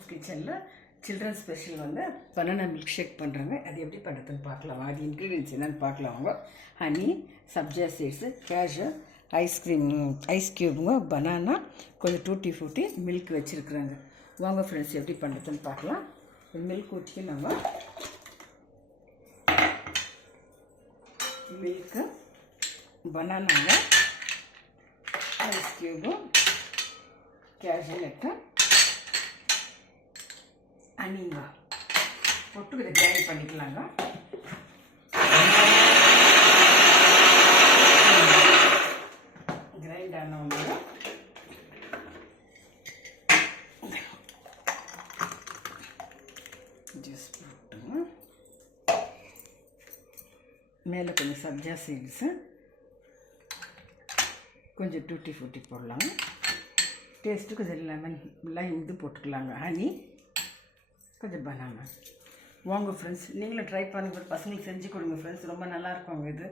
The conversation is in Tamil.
மாம்ஸ் கிச்சனில் சில்ட்ரன்ஸ் ஸ்பெஷல் வந்து பனானா மில்க் ஷேக் பண்ணுறாங்க. அது எப்படி பண்ணுறதுன்னு பார்க்கலாம். அது இன்க்ரீடியன்ஸ் என்னென்னு பார்க்கலாம். அவங்க honey, sabja seeds, cashew, ice க்யூபுங்க, பனானா, கொஞ்சம் டூட்டி ஃப்ரூட்டி, மில்க் வச்சுருக்குறாங்க. வாங்க ஃப்ரெண்ட்ஸ் எப்படி பண்ணுறதுன்னு பார்க்கலாம். மில்க் ஊற்றிக்கு நம்ம மில்க்கு, பனானாங்க, ஐஸ் க்யூபு, கேஷ்யூ நட்டு, ஹனிங்க போட்டு இதை கிரைண்ட் பண்ணிக்கலாங்க. கிரைண்ட் ஆனவங்க ஜூஸ் போட்டுங்க. மேலே கொஞ்சம் சப்ஜா சீட்ஸு, கொஞ்சம் டூட்டி ஃப்ரூட்டி போடலாங்க. டேஸ்ட்டு கொஞ்சம் லைம் இது போட்டுக்கலாங்க. ஹனி, கொஞ்சம் பனானா. வாங்க ஃப்ரெண்ட்ஸ், நீங்களும் ட்ரை பண்ணுங்க. பசங்களுக்கு செஞ்சு கொடுங்க ஃப்ரெண்ட்ஸ், ரொம்ப நல்லாயிருக்கும் இது.